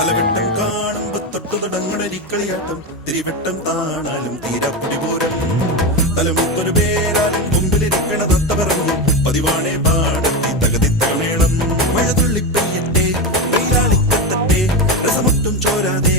തലവെട്ടം കാണുമ്പോ തൊട്ടു തുടങ്ങണരിക്കളിയാട്ടം തിരിവെട്ടം താണാലും തീരപ്പൊടി പോരം തലമുത്തൊരു പേരാലും മുമ്പിലിരിക്കണ തത്ത പറഞ്ഞു പതിവാണേ പാടത്തി തകതിത്തകമേളം മഴ തുള്ളി പെയ്യട്ടെ വെയിലാളിക്കത്തട്ടെ രസമൊട്ടും ചോരാതെ